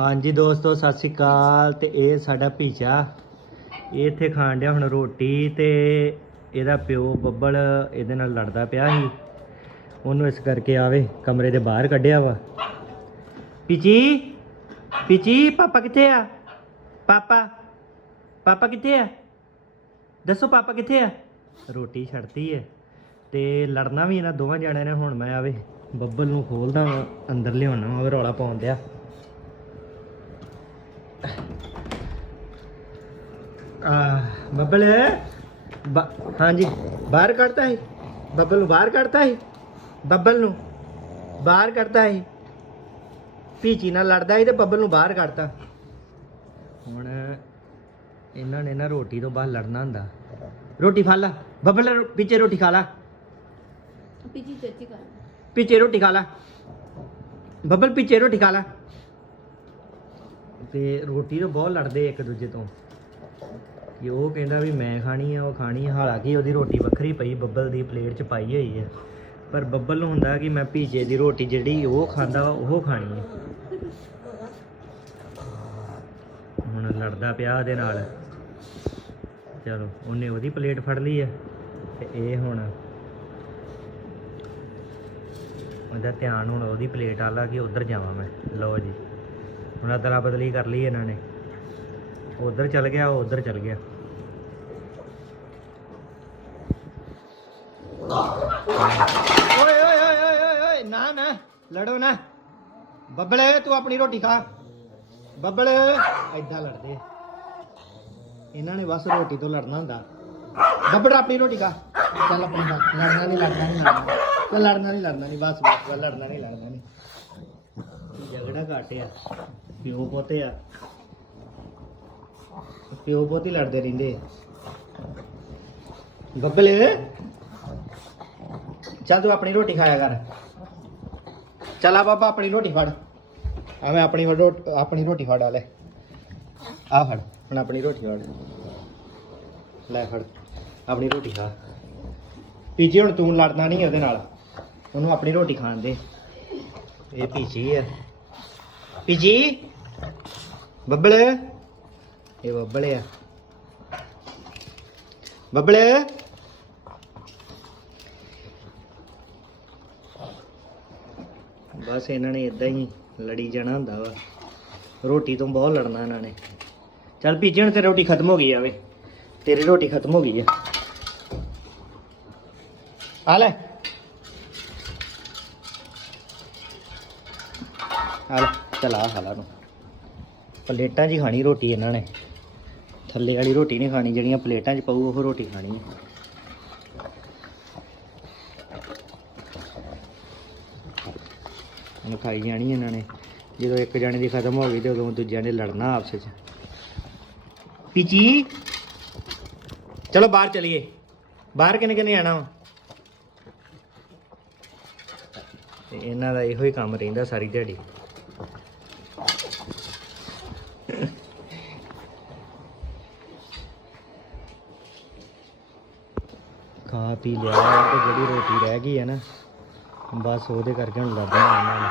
ਹਾਂਜੀ ਦੋਸਤੋ ਸਤਿ ਸ਼੍ਰੀ ਅਕਾਲ। ਤੇ ਇਹ ਸਾਡਾ ਭੀਚਾ ਇਹ ਇੱਥੇ ਖਾਣ ਡਿਆ ਹੁਣ ਰੋਟੀ ਤੇ ਇਹਦਾ ਪਿਓ ਬੱਬਲ ਇਹਦੇ ਨਾਲ ਲੜਦਾ ਪਿਆ ਸੀ। ਉਹਨੂੰ ਇਸ ਕਰਕੇ ਆਵੇ ਕਮਰੇ ਦੇ ਬਾਹਰ ਕੱਢਿਆ ਵਾ। ਪੀਚੀ ਪੀਚੀ ਪਾਪਾ ਕਿੱਥੇ ਆ? ਪਾਪਾ ਪਾਪਾ ਕਿੱਥੇ ਆ? ਦੱਸੋ ਪਾਪਾ ਕਿੱਥੇ ਆ? ਰੋਟੀ ਛੱਡਤੀ ਹੈ। ਤੇ ਲੜਨਾ ਵੀ ਇਹਨਾਂ ਦੋਵਾਂ ਜਣਿਆਂ ਨੇ ਹੁਣ ਮੈਂ ਆਵੇ ਬੱਬਲ ਨੂੰ ਖੋਲਦਾ ਵਾਂ, ਅੰਦਰ ਲਿਆਉਣਾ ਵਾ, ਰੌਲਾ ਪਾਉਣ ਆ ਬੱਬਲ। ਬ- ਹਾਂਜੀ ਬਾਹਰ ਕੱਢਤਾ ਹੈ ਬੱਬਲ ਨੂੰ ਬਾਹਰ ਕੱਢਤਾ ਹੈ ਬੱਬਲ ਨੂੰ ਬਾਹਰ ਕੱਢਤਾ ਹੈ ਪੀਚੀ ਨਾਲ ਲੜਦਾ ਸੀ ਤੇ ਬੱਬਲ ਨੂੰ ਬਾਹਰ ਕੱਢਤਾ। ਹੁਣ ਇਹਨਾਂ ਨੇ ਨਾ ਰੋਟੀ ਤੋਂ ਬਾਅਦ ਲੜਨਾ ਹੁੰਦਾ। ਰੋਟੀ ਖਾ ਲਾ। ਬੱਬਲ ਰੋ- ਪਿੱਛੇ ਰੋਟੀ ਖਾ ਲਾ। ਪੀਜੀ ਚਾਚੀ ਕਰ ਪਿੱਛੇ ਰੋਟੀ ਖਾ ਲਾ। ਬੱਬਲ ਪਿੱਛੇ ਰੋਟੀ ਖਾ ਲਾ। ਤੇ ਰੋਟੀ ਤੋਂ ਬਹੁਤ ਲੜਦੇ ਇੱਕ ਦੂਜੇ ਤੋਂ। ਕਿ ਉਹ ਕਹਿੰਦਾ ਵੀ ਮੈਂ ਖਾਣੀ ਆ ਉਹ ਖਾਣੀ ਆ। ਹਾਲਾਂਕਿ ਉਹਦੀ ਰੋਟੀ ਵੱਖਰੀ ਪਈ ਬੱਬਲ ਦੀ ਪਲੇਟ 'ਚ ਪਾਈ ਹੋਈ ਹੈ ਪਰ ਬੱਬਲ ਨੂੰ ਹੁੰਦਾ ਕਿ ਮੈਂ ਭੀਜੇ ਦੀ ਰੋਟੀ ਜਿਹੜੀ ਉਹ ਖਾਂਦਾ ਵਾ, ਉਹ ਖਾਣੀ ਹੈ ਹੁਣ ਲੜਦਾ ਪਿਆ ਉਹਦੇ ਨਾਲ। ਚਲੋ ਉਹਨੇ ਉਹਦੀ ਪਲੇਟ ਫੜ ਲਈ ਹੈ ਤੇ ਇਹ ਹੁਣ ਉਹਦਾ ਧਿਆਨ ਹੁਣ ਉਹਦੀ ਪਲੇਟ ਆਲਾ ਕਿ ਉਧਰ ਜਾਵਾਂ ਮੈਂ। ਲਓ ਜੀ ਹੁਣ ਅਦਲਾ ਬਦਲੀ ਕਰ ਲਈ ਇਹਨਾਂ ਨੇ। ਉਧਰ ਚਲ ਗਿਆ ਉਹ ਉਧਰ ਚਲ ਗਿਆ। ਓਏ ਓਏ ਓਏ ਓਏ ਓਏ ਓਏ ਨਾ ਨਾ ਲੜੋ ਨਾ। ਬੱਬਲ ਤੂੰ ਆਪਣੀ ਰੋਟੀ ਖਾ। ਬੱਬਲ ਐਦਾਂ ਲੜਦੇ। ਇਹਨਾਂ ਨੇ ਬਸ ਰੋਟੀ ਤੋਂ ਲੜਨਾ ਹੁੰਦਾ। ਬੱਬੜ ਆਪਣੀ ਰੋਟੀ ਖਾ। ਚੱਲ ਆਪਣੀ ਖਾ ਲੜਨਾ ਨਹੀਂ ਲੜਨਾ ਨਹੀਂ ਲੜਨਾ ਚੱਲ ਲੜਨਾ ਨਹੀਂ ਲੜਨਾ ਨਹੀਂ ਬਸ ਬਸ ਬਸ, ਲੜਨਾ ਨਹੀਂ ਲੜਨਾ ਨਹੀਂ। ਝਗੜਾ ਘਾਟਿਆ ਪਿਓ ਪੋਤੇ ਆ। ਪਿਓ ਪੋਤੀ ਲੜਦੇ ਰਹਿੰਦੇ ਬੱਬਲ ਚੱਲ ਤੂੰ ਆਪਣੀ ਰੋਟੀ ਖਾਇਆ ਕਰ। ਚੱਲ ਆ ਬਾਬਾ, ਆਪਣੀ ਰੋਟੀ ਫੜ। ਆ ਮੈਂ ਆਪਣੀ ਰੋਟ, ਆਪਣੀ ਰੋਟੀ ਫੜ ਆ, ਲੈ। ਆ ਫੜ, ਹੁਣ ਆਪਣੀ ਰੋਟੀ ਫੜ। ਲੈ ਫੜ, ਆਪਣੀ ਰੋਟੀ ਖਾ। ਪੀਜੀ, ਹੁਣ ਤੂੰ ਲੜਨਾ ਨਹੀਂ ਉਹਦੇ ਨਾਲ। ਉਹਨੂੰ ਆਪਣੀ ਰੋਟੀ ਖਾਣ ਦੇ। ਇਹ ਪੀਜੀ ਆ। ਪੀਜੀ? ਬੱਬਲ ਇਹ ਬੱਬਲ ਆ। ਬੱਬਲ। ਬਸ ਇਹਨਾਂ ਨੇ ਇਦਾਂ ਹੀ ਲੜੀ ਜਾਣਾ ਹੁੰਦਾ ਵਾ। ਰੋਟੀ ਤੋਂ ਬਹੁਤ ਲੜਨਾ ਇਹਨਾਂ ਨੇ। ਚੱਲ ਪੀਜੀ ਹੁਣ ਤੇਰੀ ਰੋਟੀ ਖਤਮ ਹੋ ਗਈ ਆਵੇ ਤੇਰੀ ਰੋਟੀ ਖਤਮ ਹੋ ਗਈ ਹੈ ਆ ਲੈ। ਆ ਲੈ, ਚਲਾ ਹਾਲਾ ਨੂੰ ਪਲੇਟਾਂ 'ਚ ਹੀ ਖਾਣੀ ਰੋਟੀ ਇਹਨਾਂ ਨੇ। ਥੱਲੇ ਵਾਲੀ ਰੋਟੀ ਨਹੀਂ ਖਾਣੀ, ਜਿਹੜੀਆਂ ਪਲੇਟਾਂ 'ਚ ਪਊ, ਉਹ ਰੋਟੀ ਖਾਣੀ ਹੈ ਹੁਣ ਖਾਈ ਜਾਣੀ ਇਹਨਾਂ ਨੇ। ਜਦੋਂ ਇੱਕ ਜਣੇ ਦੀ ਖਤਮ ਹੋ ਗਈ ਤੇ ਉਦੋਂ ਦੂਜਿਆਂ ਨੇ ਲੜਨਾ ਆਪਸ ਵਿੱਚ ਪੀਚੀ, ਚਲੋ ਬਾਹਰ ਚਲੀਏ। ਬਾਹਰ ਕਿਨੇ ਕਿਨੇ ਆਣਾ ਵਾ? ਤੇ ਇਹਨਾਂ ਦਾ ਇਹੋ ਹੀ ਕੰਮ ਰਹਿੰਦਾ ਸਾਰੀ ਦਿਹਾੜੀ। ਪੀ ਲਿਆ ਤੇ ਜਿਹੜੀ ਰੋਟੀ ਰਹਿ ਗਈ ਹੈ ਨਾ ਬਸ ਉਹਦੇ ਕਰਕੇ ਹੁਣ ਲੱਭਣਾ ਇਹਨਾਂ ਨੇ।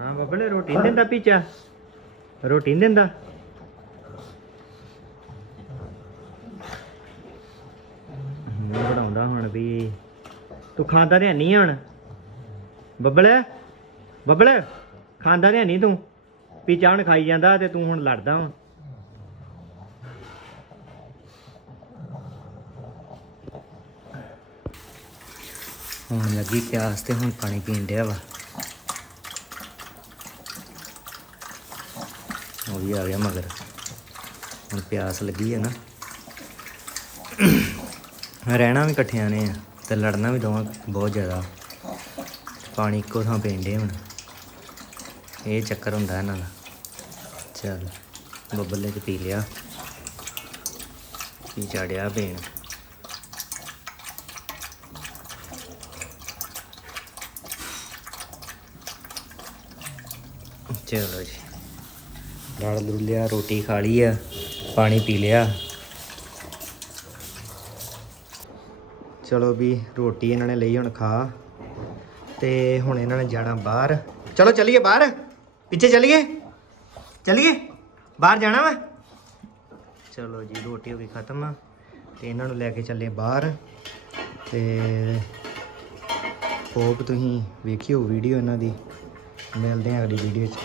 ਹਾਂ ਬੱਬਲੇ ਰੋਟੀ ਨਹੀਂ ਦਿੰਦਾ ਪੀਚਾ? ਰੋਟੀ ਨਹੀਂ ਦਿੰਦਾ? ਹੂੰ, ਬਣਾਉਂਦਾ ਹੁਣ ਵੀ। ਤੂੰ ਖਾਂਦਾ ਤੇ ਨਹੀਂ ਹੁਣ। ਬੱਬਲ ਬੱਬਲ ਖਾਂਦਾ ਤੇ ਨਹੀਂ ਤੂੰ? ਪੀਚਾ ਹੁਣ ਖਾਈ ਜਾਂਦਾ ਤੇ ਤੂੰ ਹੁਣ ਲੜਦਾ ਹੁਣ ਹੁਣ ਲੱਗੀ ਪਿਆਸ ਤੇ ਹੁਣ ਪਾਣੀ ਪੀਣ ਡਿਆ ਵਾ। ਉਹ ਵੀ ਆ ਗਿਆ ਮਗਰ। ਹੁਣ ਪਿਆਸ ਲੱਗੀ ਹੈ ਨਾ। ਰਹਿਣਾ ਵੀ ਇਕੱਠਿਆਂ ਨੇ ਆ ਤੇ ਲੜਨਾ ਵੀ ਦੋਵਾਂ ਬਹੁਤ ਜ਼ਿਆਦਾ। ਪਾਣੀ ਇੱਕੋ ਥਾਂ ਪੀਣ ਹੁਣ। ਇਹ ਚੱਕਰ ਹੁੰਦਾ ਇਹਨਾਂ ਦਾ। ਚੱਲ, ਬੱਬਲੇ ਨੇ ਤੇ ਪੀ ਲਿਆ। ਪੀ ਚੜਿਆ ਪੀਣ। ਚਲੋ ਜੀ। ਲੜ ਲੁੜ ਲਿਆ, ਰੋਟੀ ਖਾ ਲਈ ਆ, ਪਾਣੀ ਪੀ ਲਿਆ। ਚਲੋ ਵੀ ਰੋਟੀ ਇਹਨਾਂ ਨੇ ਲਈ, ਹੁਣ ਖਾ। ਤੇ ਹੁਣ ਇਹਨਾਂ ਨੇ ਜਾਣਾ ਬਾਹਰ। ਚਲੋ ਚੱਲੀਏ ਬਾਹਰ। ਪਿੱਛੇ ਚੱਲੀਏ। ਚੱਲੀਏ। ਬਾਹਰ ਜਾਣਾ ਵਾ। ਚਲੋ ਜੀ, ਰੋਟੀ ਹੋ ਗਈ ਖਤਮ। ਆ ਤੇ ਇਹਨਾਂ ਨੂੰ ਲੈ ਕੇ ਚੱਲੇ ਬਾਹਰ। ਤੇ ਹੋਪ ਤੁਸੀਂ ਵੇਖਿਓ ਵੀਡੀਓ ਇਹਨਾਂ ਦੀ। ਮਿਲਦੇ ਹਾਂ ਅਗਲੀ ਵੀਡੀਓ 'ਚ।